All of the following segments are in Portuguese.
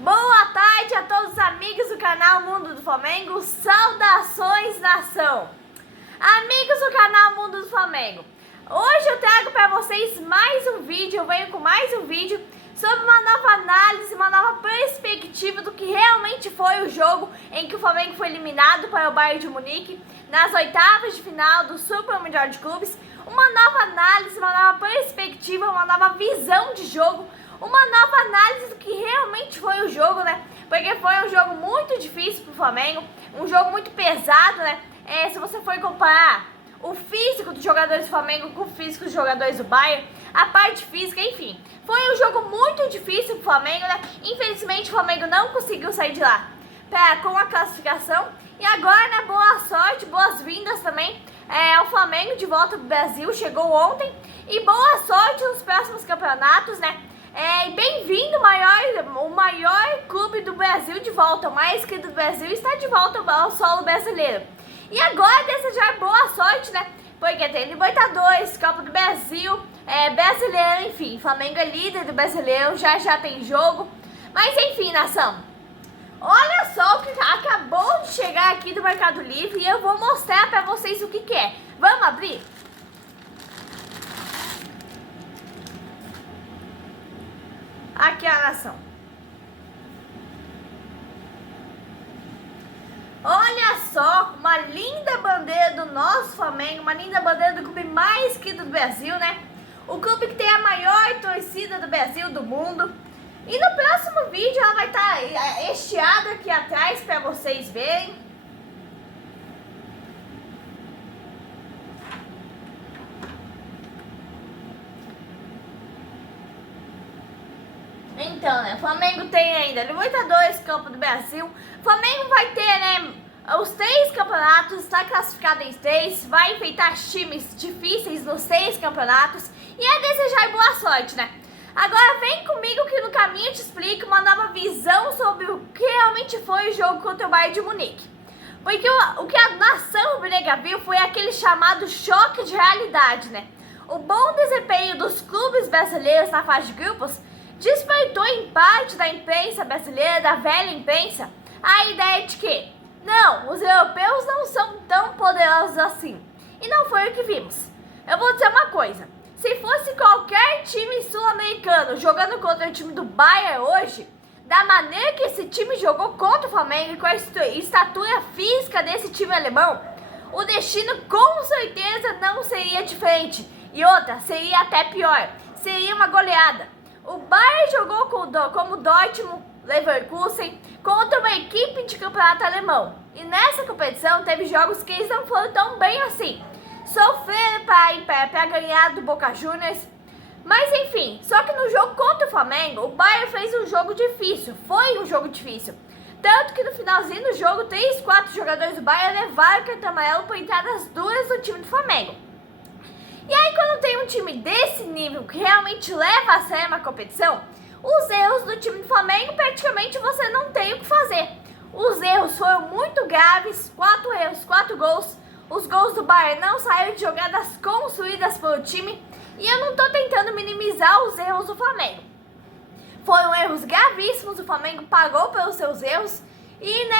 Boa tarde a todos os amigos do canal Mundo do Flamengo, saudações nação! Amigos do canal Mundo do Flamengo, hoje eu trago para vocês mais um vídeo, eu venho com mais um vídeo sobre uma nova análise, uma nova perspectiva do que realmente foi o jogo em que o Flamengo foi eliminado para o Bayern de Munique nas oitavas de final do Super Mundial de Clubes. Uma nova análise, uma nova perspectiva, uma nova visão de jogo, uma nova análise do que realmente foi o jogo, né? Porque foi um jogo muito difícil pro Flamengo, um jogo muito pesado, né? Se você for comparar o físico dos jogadores do Flamengo com o físico dos jogadores do Bayern, a parte física, enfim, foi um jogo muito difícil pro Flamengo, né? Infelizmente o Flamengo não conseguiu sair de lá com a classificação. E agora, né, boa sorte, boas-vindas também ao Flamengo de volta pro Brasil, chegou ontem. E boa sorte nos próximos campeonatos, né? E bem-vindo, o maior clube do Brasil de volta, o mais querido do Brasil, está de volta ao solo brasileiro. E agora desejar boa sorte, né? Porque tem Libertadores, Copa do Brasil, Brasileiro, enfim, Flamengo é líder do Brasileiro, já tem jogo. Mas enfim, nação, olha só o que acabou de chegar aqui do Mercado Livre e eu vou mostrar pra vocês o que é. Vamos abrir? Aqui a nação. Olha só, uma linda bandeira do nosso Flamengo, uma linda bandeira do clube mais querido do Brasil, né? O clube que tem a maior torcida do Brasil, do mundo. E no próximo vídeo ela vai estar estiada aqui atrás para vocês verem. Então, né, o Flamengo tem ainda Libertadores, Copa do Brasil. O Flamengo vai ter, né, os 3 campeonatos, está classificado em 3, vai enfrentar times difíceis nos 6 campeonatos e é desejar boa sorte, né? Agora vem comigo que no caminho eu te explico uma nova visão sobre o que realmente foi o jogo contra o Bayern de Munique. Porque o que a nação rubro-negra viu foi aquele chamado choque de realidade, né? O bom desempenho dos clubes brasileiros na fase de grupos despertou em parte da imprensa brasileira, da velha imprensa, a ideia de que, não, os europeus não são tão poderosos assim. E não foi o que vimos. Eu vou dizer uma coisa, se fosse qualquer time sul-americano jogando contra o time do Bayern hoje, da maneira que esse time jogou contra o Flamengo e com a estatura física desse time alemão, o destino com certeza não seria diferente. E outra, seria até pior, seria uma goleada. O Bayern jogou como Dortmund, Leverkusen, contra uma equipe de campeonato alemão. E nessa competição teve jogos que eles não foram tão bem assim. Sofreram para ganhar do Boca Juniors. Mas enfim, só que no jogo contra o Flamengo, o Bayern fez um jogo difícil. Foi um jogo difícil. Tanto que no finalzinho do jogo, 3, 4 jogadores do Bayern levaram o cartão amarelo por entradas duras do time do Flamengo. E aí quando tem um time desse nível que realmente leva a sério uma competição, os erros do time do Flamengo praticamente você não tem o que fazer. Os erros foram muito graves, 4 erros, 4 gols. Os gols do Bayern não saíram de jogadas construídas pelo time. E eu não tô tentando minimizar os erros do Flamengo. Foram erros gravíssimos, o Flamengo pagou pelos seus erros. E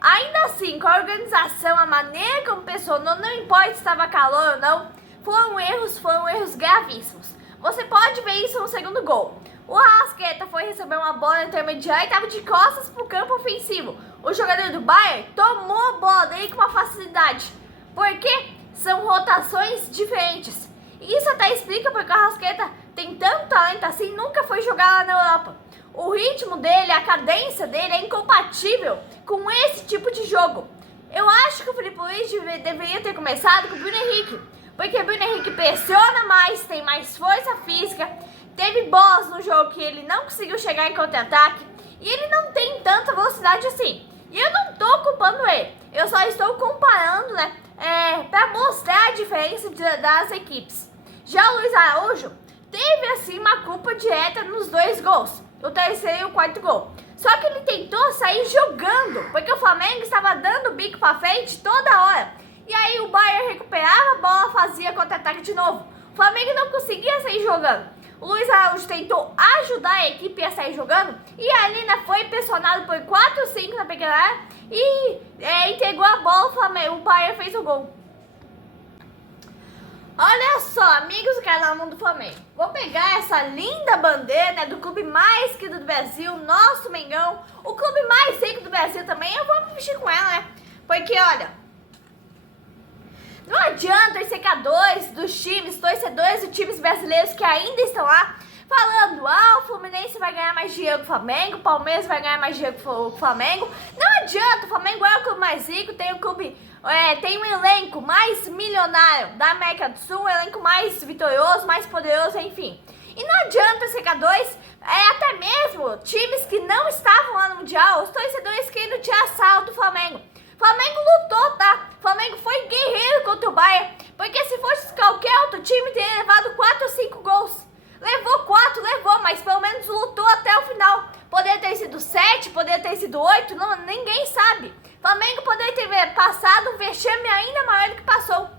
ainda assim, com a organização, a maneira como pensou, não importa se estava calor ou não, foram erros gravíssimos. Você pode ver isso no segundo gol. O Arrascaeta foi receber uma bola intermediária e estava de costas para o campo ofensivo. O jogador do Bayern tomou a bola dele com uma facilidade. Porque são rotações diferentes. E isso até explica porque o Arrascaeta tem tanto talento assim, nunca foi jogar lá na Europa. O ritmo dele, a cadência dele é incompatível com esse tipo de jogo. Eu acho que o Filipe Luís deveria ter começado com o Bruno Henrique. Porque o Bruno Henrique pressiona mais, tem mais força física, teve bolas no jogo que ele não conseguiu chegar em contra-ataque e ele não tem tanta velocidade assim. E eu não tô culpando ele, eu só estou comparando, né, para mostrar a diferença das equipes. Já o Luiz Araújo teve assim uma culpa direta nos 2 gols, o terceiro e o 4º gol. Só que ele tentou sair jogando, porque o Flamengo estava dando o bico para frente toda hora. E aí o Bayern recuperava a bola, fazia contra-ataque de novo. O Flamengo não conseguia sair jogando. O Luiz Araújo tentou ajudar a equipe a sair jogando e ali, né, foi pressionado por 4 ou 5 na pequena área e entregou a bola, o Bayern fez o gol. Olha só, amigos do canal Mundo Flamengo, vou pegar essa linda bandeira, né, do clube mais querido do Brasil, nosso Mengão, o clube mais rico do Brasil também. Eu vou me vestir com ela, né, porque olha, não adianta os secadores dos times, torcedores de times brasileiros que ainda estão lá falando, o Fluminense vai ganhar mais dinheiro que o Flamengo, o Palmeiras vai ganhar mais dinheiro que o Flamengo. Não adianta, o Flamengo é o clube mais rico, tem um elenco mais milionário da América do Sul, um elenco mais vitorioso, mais poderoso, enfim. E não adianta os secadores, até mesmo times que não estavam lá no Mundial, os torcedores querendo tirar sarro do Flamengo. Flamengo lutou, tá? Flamengo foi guerreiro contra o Bayern, porque se fosse qualquer outro time, teria levado 4 ou 5 gols. Levou 4, mas pelo menos lutou até o final. Poderia ter sido 7, poderia ter sido 8, não, ninguém sabe. Flamengo poderia ter passado um vexame ainda maior do que passou.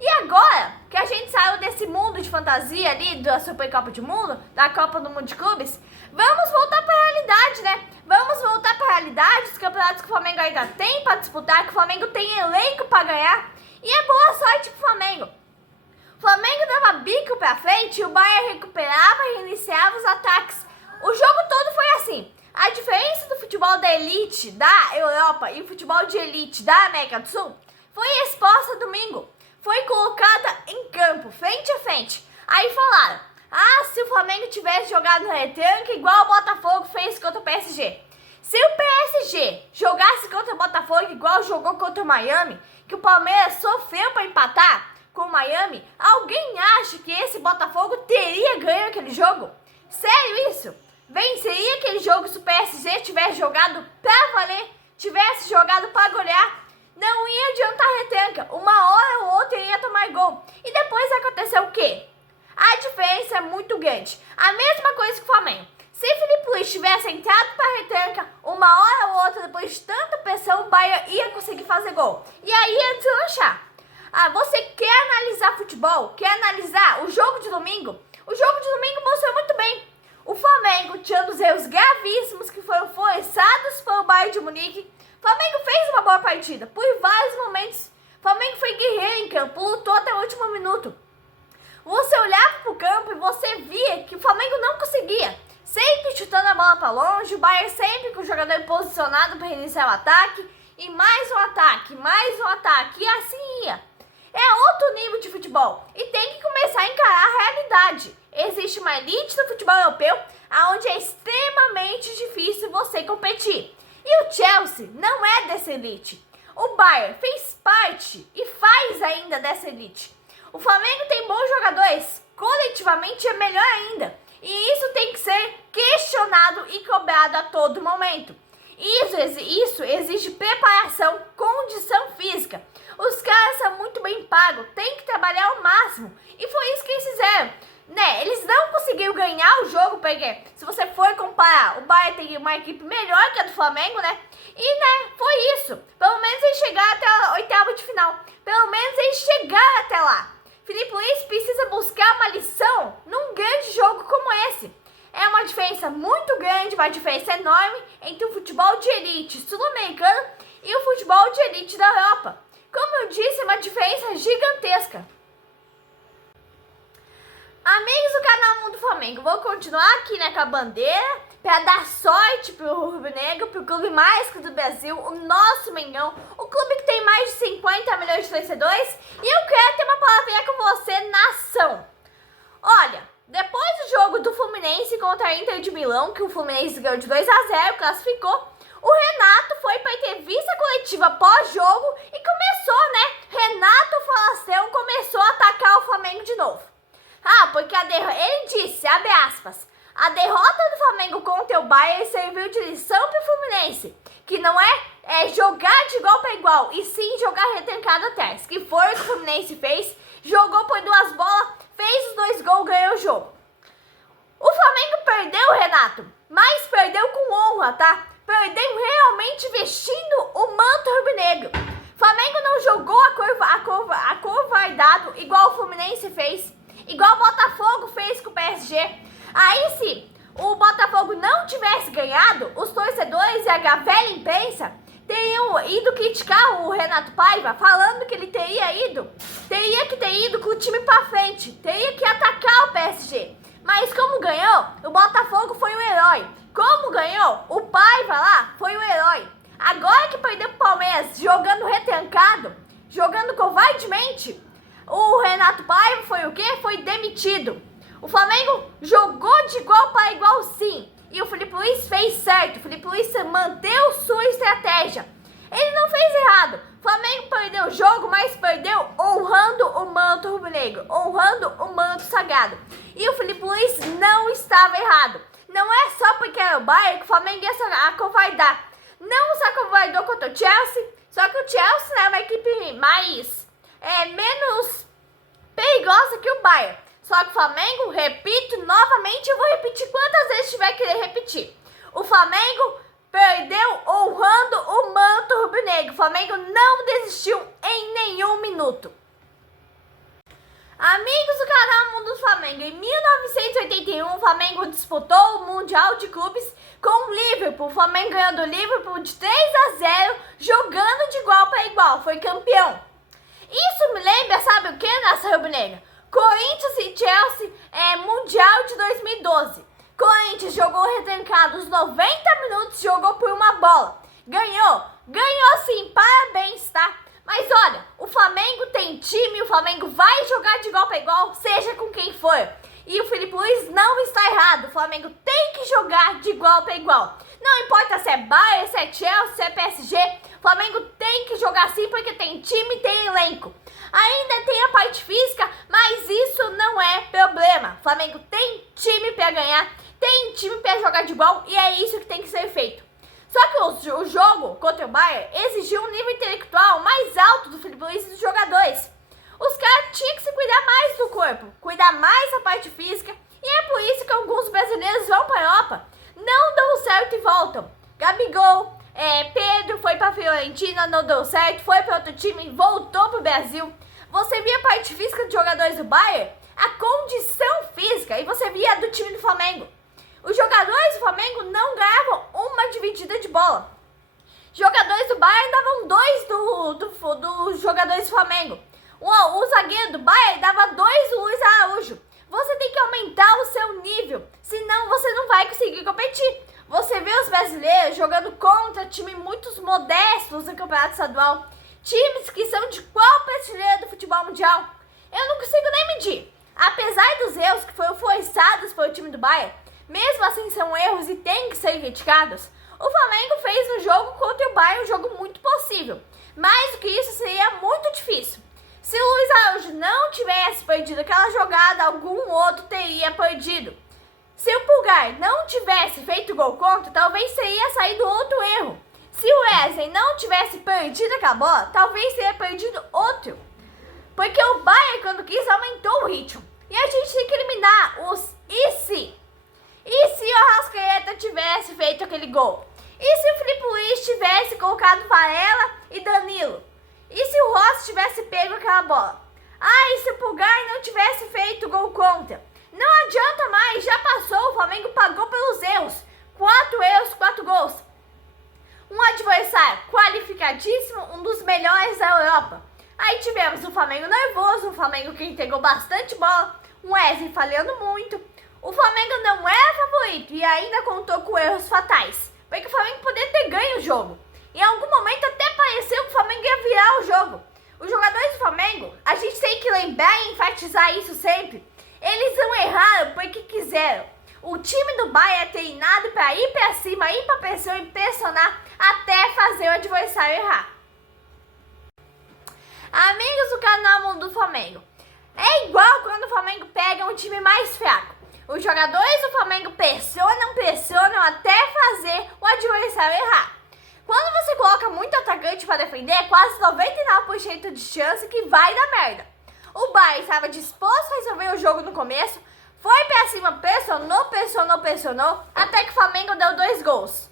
E agora que a gente saiu desse mundo de fantasia ali, da Supercopa do Mundo, da Copa do Mundo de Clubes, vamos voltar para a realidade, né? Vamos voltar para a realidade, os campeonatos que o Flamengo ainda tem para disputar, que o Flamengo tem elenco para ganhar. E é boa sorte pro Flamengo. O Flamengo dava bico pra frente e o Bayern recuperava e reiniciava os ataques. O jogo todo foi assim. A diferença do futebol da elite da Europa e o futebol de elite da América do Sul foi exposta domingo. Foi colocada em campo, frente a frente. Aí falaram, se o Flamengo tivesse jogado na retranca igual o Botafogo fez contra o PSG. Se o PSG jogasse contra o Botafogo igual jogou contra o Miami, que o Palmeiras sofreu para empatar com o Miami, alguém acha que esse Botafogo teria ganho aquele jogo? Sério isso? Venceria aquele jogo se o PSG tivesse jogado pra valer, tivesse jogado pra golear? Não ia adiantar a retranca, uma hora ou outra ia tomar gol. E depois aconteceu o quê? A diferença é muito grande. A mesma coisa que o Flamengo. Se Filipe Luiz tivesse entrado para a retranca, uma hora ou outra, depois de tanta pressão, o Bayern ia conseguir fazer gol. E aí ia deslanchar. Você quer analisar futebol? Quer analisar o jogo de domingo? O jogo de domingo mostrou muito bem. O Flamengo, tirando os erros gravíssimos que foram forçados pelo Bayern de Munique, o Flamengo fez uma boa partida, por vários momentos. O Flamengo foi guerreiro em campo, lutou até o último minuto. Você olhava pro campo e você via que o Flamengo não conseguia. Sempre chutando a bola para longe, o Bayern sempre com o jogador posicionado para iniciar o ataque. E mais um ataque, e assim ia. É outro nível de futebol e tem que começar a encarar a realidade. Existe uma elite no futebol europeu onde é extremamente difícil você competir. E o Chelsea não é dessa elite. O Bayern fez parte e faz ainda dessa elite. O Flamengo tem bons jogadores, coletivamente é melhor ainda. E isso tem que ser questionado e cobrado a todo momento. Isso exige preparação, condição física. Os caras são muito bem pagos, tem que trabalhar ao máximo. E foi isso que eles fizeram. Eles não conseguiram ganhar o jogo, porque se você for comparar, o Bayern tem uma equipe melhor que a do Flamengo, né? E, foi isso. Pelo menos eles chegaram até a oitava de final. Pelo menos eles chegaram até lá. Filipe Luiz precisa buscar uma lição num grande jogo como esse. É uma diferença muito grande, uma diferença enorme entre o futebol de elite sul-americano e o futebol de elite da Europa. Como eu disse, é uma diferença gigantesca. Amigos do canal Mundo Flamengo, vou continuar aqui, com a bandeira para dar sorte pro rubro-negro, pro clube mais rico do Brasil, o nosso Mengão, o clube que tem mais de 50 milhões de torcedores. E eu quero ter uma palavrinha com você, nação. Olha, depois do jogo do Fluminense contra a Inter de Milão, que o Fluminense ganhou de 2-0, classificou, o Renato foi para a entrevista coletiva pós-jogo e começou, Renato Falastrão começou a atacar o Flamengo de novo. Porque ele disse, abre aspas, a derrota do Flamengo contra o Bayern serviu de lição para o Fluminense, que não é jogar de igual para igual, e sim jogar retrancado atrás, que foi o que o Fluminense fez, jogou por 2 bolas, fez os 2 gols, ganhou o jogo. O Flamengo perdeu, Renato, mas perdeu com honra, tá? Perdeu realmente vestindo o manto rubro-negro. Flamengo não jogou acovardado igual o Fluminense fez. igual o Botafogo fez com o PSG. Aí se o Botafogo não tivesse ganhado, os torcedores e a velha imprensa teriam ido criticar o Renato Paiva, falando que ele teria que ter ido com o time pra frente, teria que atacar o PSG. Mas como ganhou, o Botafogo foi o herói. Como ganhou, o Paiva lá foi o herói. Agora que perdeu pro Palmeiras, jogando retrancado, jogando covardemente, o Renato Paiva foi o quê? Foi demitido. O Flamengo jogou de igual para igual sim. E o Felipe Luiz fez certo. O Felipe Luiz manteve sua estratégia. Ele não fez errado. O Flamengo perdeu o jogo, mas perdeu honrando o manto rubro-negro, honrando o manto sagrado. E o Felipe Luiz não estava errado. Não é só porque era o Bayern que o Flamengo ia se acovardar. Não se acovardou contra o Chelsea. Só que o Chelsea é uma equipe menos perigosa que o Bayern. Só que o Flamengo, repito novamente, eu vou repetir quantas vezes tiver que repetir. O Flamengo perdeu honrando o manto rubro-negro. O Flamengo não desistiu em nenhum minuto. Amigos do canal Mundo do Flamengo, em 1981 o Flamengo disputou o Mundial de Clubes com o Liverpool. O Flamengo ganhou do Liverpool de 3-0, jogando de igual para igual, foi campeão. Isso me lembra, sabe o que, nação rubro-negra? Corinthians e Chelsea Mundial de 2012. Corinthians jogou retrancado os 90 minutos, jogou por uma bola. Ganhou sim, parabéns, tá? Mas olha, o Flamengo tem time, o Flamengo vai jogar de igual para igual, seja com quem for. E o Felipe Luiz não está errado, o Flamengo tem que jogar de igual para igual. Não importa se é Bayern, se é Chelsea, se é PSG, o Flamengo tem que jogar sim porque tem time e tem elenco. Ainda tem a parte física, mas isso não é problema. O Flamengo tem time para ganhar, tem time para jogar de igual e é isso que tem que ser feito. Só que o jogo contra o Bayern exigiu um nível intelectual mais alto do Felipe Luiz e dos jogadores. Os caras tinham que se cuidar mais do corpo, cuidar mais da parte física, e é por isso que alguns brasileiros vão para a Europa, não dão certo e voltam. Gabigol, Pedro foi para a Fiorentina, não deu certo, foi para outro time, voltou para o Brasil. Você via a parte física dos jogadores do Bayern, a condição física, e você via a do time do Flamengo. Os jogadores do Flamengo não ganhavam uma dividida de bola. Jogadores do Bayern davam 2 dos jogadores do Flamengo. O zagueiro do Bayern dava 2 do Luiz Araújo. Você tem que aumentar o seu nível, senão você não vai conseguir competir. Você vê os brasileiros jogando contra times muito modestos no campeonato estadual. Times que são de qual prateleira do futebol mundial? Eu não consigo nem medir. Apesar dos erros que foram forçados pelo time do Bayern, mesmo assim são erros e têm que ser criticados, o Flamengo fez no jogo contra o Bayern um jogo muito possível. Mais do que isso, seria muito difícil. Se o Luiz Araújo não tivesse perdido aquela jogada, algum outro teria perdido. Se o Pulgar não tivesse feito gol contra, talvez teria saído outro erro. Se o Wesley não tivesse perdido aquela bola, talvez teria perdido outro. Porque o Bayern, quando quis, aumentou o ritmo. E a gente tem que eliminar os e se. E se o Arrascaeta tivesse feito aquele gol? E se o Felipe Luiz tivesse colocado Varela e Danilo? E se o Rossi tivesse pego aquela bola? E se o Pulgar não tivesse feito gol contra? Não adianta mais, já passou, o Flamengo pagou pelos erros. 4 erros, 4 gols. Um adversário qualificadíssimo, um dos melhores da Europa. Aí tivemos o Flamengo nervoso, o Flamengo que entregou bastante bola, o Wesley falhando muito. O Flamengo não era favorito e ainda contou com erros fatais, porque o Flamengo poderia ter ganho o jogo. Em algum momento até pareceu que o Flamengo ia virar o jogo. Os jogadores do Flamengo, a gente tem que lembrar e enfatizar isso sempre. Eles não erraram porque quiseram. O time do Bayern é treinado para ir para cima, ir para pressão e pressionar até fazer o adversário errar. Amigos do canal Mundo do Flamengo, é igual quando o Flamengo pega um time mais fraco. Os jogadores do Flamengo pressionam até fazer o adversário errar. Quando você coloca muito atacante para defender, é quase 99% de chance que vai dar merda. O Bayern estava disposto a resolver o jogo no começo, foi pra cima, pressionou, até que o Flamengo deu 2 gols.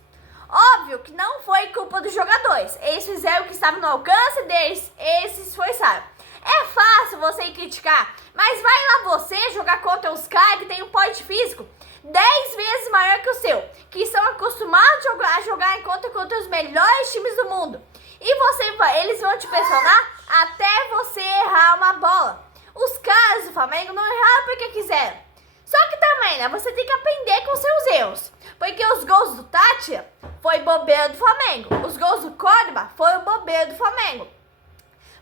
Óbvio que não foi culpa dos jogadores, eles fizeram o que estava no alcance deles, eles se esforçaram. É fácil você criticar, mas vai lá você jogar contra os caras que tem um porte físico 10 vezes maior que o seu, que são acostumados a jogar em contra os melhores times do mundo. E eles vão te pressionar até você errar uma bola. Os caras do Flamengo não erraram porque quiseram. Só que também, né, você tem que aprender com seus erros. Porque os gols do Tátira foi bobeira do Flamengo. Os gols do Córdoba foram bobeira do Flamengo.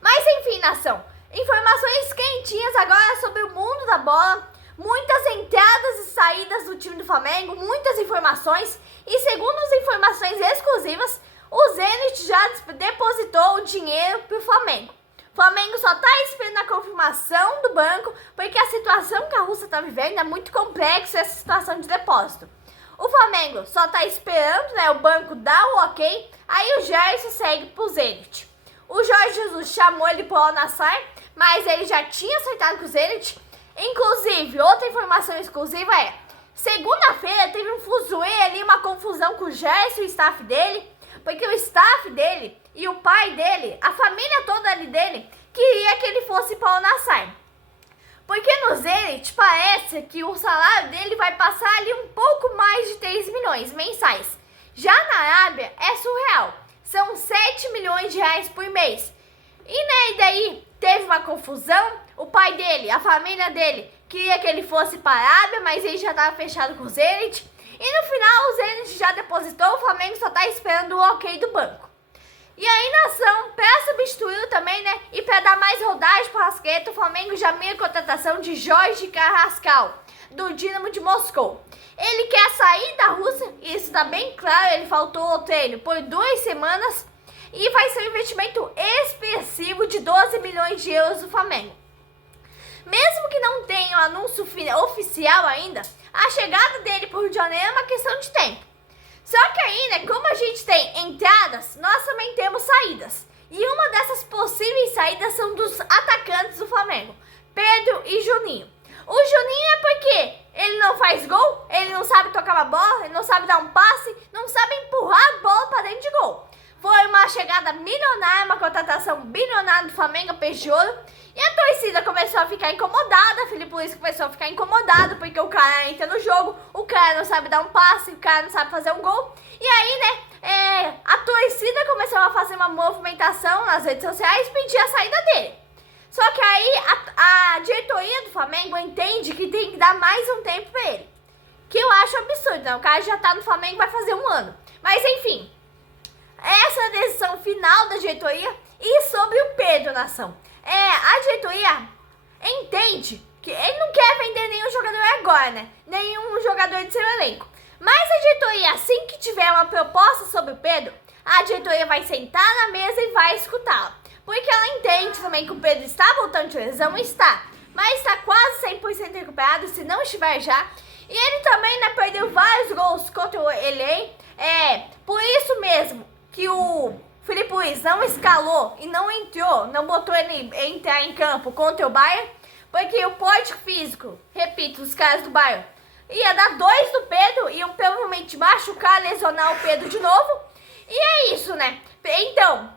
Mas enfim, nação, informações quentinhas agora sobre o mundo da bola. Muitas entradas e saídas do time do Flamengo, muitas informações. E segundo as informações exclusivas, o Zenit já depositou o dinheiro pro Flamengo. O Flamengo só tá esperando a confirmação do banco, porque a situação que a Rússia tá vivendo é muito complexa, essa situação de depósito. O Flamengo só tá esperando, né, o banco dar o ok, aí o Gerson segue pro Zenit. O Jorge Jesus chamou ele pro Al-Nassr, mas ele já tinha acertado com o Zenit. Inclusive, outra informação exclusiva é, segunda-feira teve um fuzuê ali, uma confusão com o Gerson e o staff dele, porque o staff dele e o pai dele, a família toda ali dele, queria que ele fosse para o Al-Nassr. Porque no Zenit parece que o salário dele vai passar ali um pouco mais de 3 milhões mensais. Já na Arábia é surreal, são 7 milhões de reais por mês. E daí teve uma confusão, o pai dele, a família dele, queria que ele fosse para a Arábia, mas ele já estava fechado com o Zenit. E no final o Zenit já depositou, o Flamengo só está esperando o ok do banco. E aí, nação, para substituir também, né, e para dar mais rodagem para o Arrascaeta, o Flamengo já meia contratação de Jorge Carrascal, do Dinamo de Moscou. Ele quer sair da Rússia, e isso está bem claro, ele faltou ao treino por 2 semanas, e vai ser um investimento expressivo de 12 milhões de euros do Flamengo. Mesmo que não tenha um anúncio oficial ainda, a chegada dele para o Rio de Janeiro é uma questão de tempo. Só que aí, né, como a gente tem entradas, nós também temos saídas. E uma dessas possíveis saídas são dos atacantes do Flamengo, Pedro e Juninho. O Juninho é porque ele não faz gol, ele não sabe tocar uma bola, ele não sabe dar um passe, não sabe empurrar a bola para dentro de gol. Foi uma chegada milionária, uma contratação bilionária do Flamengo, peixe de ouro. E a torcida começou a ficar incomodada, Filipe Luís começou a ficar incomodado, porque o cara entra no jogo, o cara não sabe dar um passe, o cara não sabe fazer um gol. E aí, né, a torcida começou a fazer uma movimentação nas redes sociais e pedir a saída dele. Só que aí a diretoria do Flamengo entende que tem que dar mais um tempo pra ele. Que eu acho absurdo, né? O cara já tá no Flamengo, vai fazer 1 ano. Mas enfim, essa é a decisão final da diretoria. E sobre o Pedro, nação. A diretoria entende que ele não quer vender nenhum jogador agora, né? Nenhum jogador de seu elenco. Mas a diretoria, assim que tiver uma proposta sobre o Pedro, a diretoria vai sentar na mesa e vai escutá-la. Porque ela entende também que o Pedro está voltando de lesão, está. Mas está quase 100% recuperado, se não estiver já. E ele também, né, perdeu vários gols contra o LA. Por isso mesmo que o Filipe Luís não escalou e não entrou, não botou ele entrar em campo contra o Bayern, porque o porte físico, repito, os caras do Bayern, ia dar 2 do Pedro, iam provavelmente machucar, lesionar o Pedro de novo, e é isso, né? Então,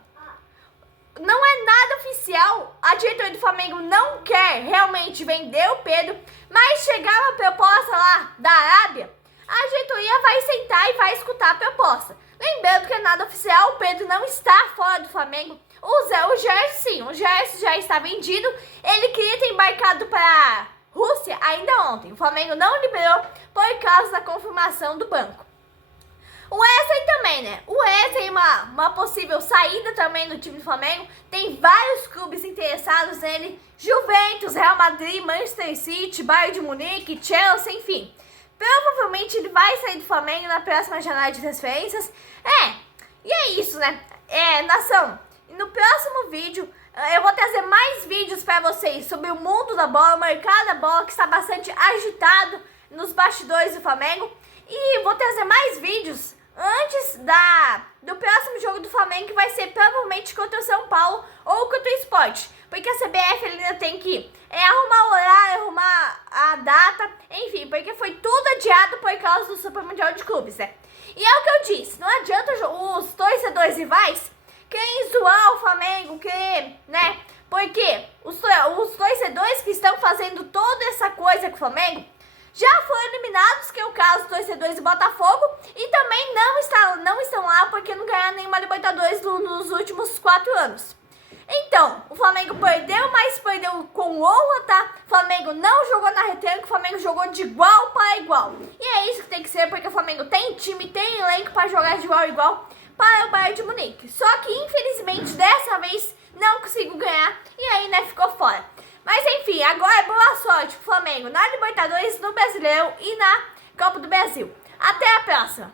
não é nada oficial, a diretoria do Flamengo não quer realmente vender o Pedro, mas chegar uma proposta lá da Arábia, a diretoria vai sentar e vai escutar a proposta. Lembrando que é nada oficial, o Pedro não está fora do Flamengo. O Gerson sim, o Gerson já está vendido. Ele queria ter embarcado para a Rússia ainda ontem. O Flamengo não liberou por causa da confirmação do banco. O Wesley também, né? O Wesley, uma possível saída também do time do Flamengo. Tem vários clubes interessados nele. Juventus, Real Madrid, Manchester City, Bayern de Munique, Chelsea, enfim. Provavelmente ele vai sair do Flamengo na próxima janela de transferências. E é isso, né? Nação, no próximo vídeo eu vou trazer mais vídeos para vocês sobre o mundo da bola, o mercado da bola, que está bastante agitado nos bastidores do Flamengo. E vou trazer mais vídeos antes do próximo jogo do Flamengo, que vai ser provavelmente contra o São Paulo ou contra o Sport. Porque a CBF ainda tem que arrumar o horário, arrumar a data, enfim, porque foi tudo adiado por causa do Super Mundial de Clubes, né? E é o que eu disse, não adianta os torcedores rivais querem zoar o Flamengo, querer, né, Porque os torcedores que estão fazendo toda essa coisa com o Flamengo já foram eliminados, que é o caso dos torcedores do Botafogo, e também não estão lá porque não ganharam nenhuma Libertadores nos últimos 4 anos. Então, o Flamengo perdeu, mas perdeu com honra, tá? O Flamengo não jogou na retranca, o Flamengo jogou de igual para igual. E é isso que tem que ser, porque o Flamengo tem time, tem elenco para jogar de igual a igual para o Bayern de Munique. Só que, infelizmente, dessa vez não conseguiu ganhar e aí, né, ficou fora. Mas enfim, agora é boa sorte pro Flamengo na Libertadores, no Brasileirão e na Copa do Brasil. Até a próxima!